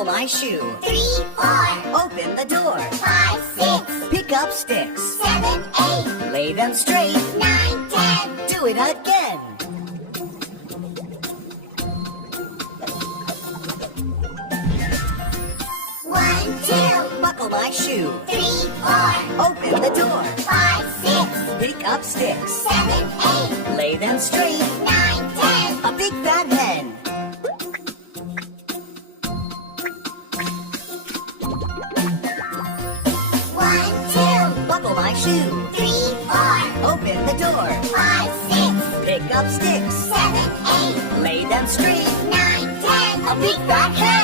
Buckle my shoe. 3, 4, Open the door. 5, 6, Pick up sticks. 7, 8, Lay them straight. 9, 10. Do it again. 1, 2, Buckle my shoe. 3, 4, Open the door. 5, 6, Pick up sticks. 7, 8, Lay them straight. 9, 10. A big fat hen. 1, 2, Buckle my shoe. 3, 4, Open the door. 5, 6, Pick up sticks. 7, 8, Lay them straight. 9, 10. A big fat hen.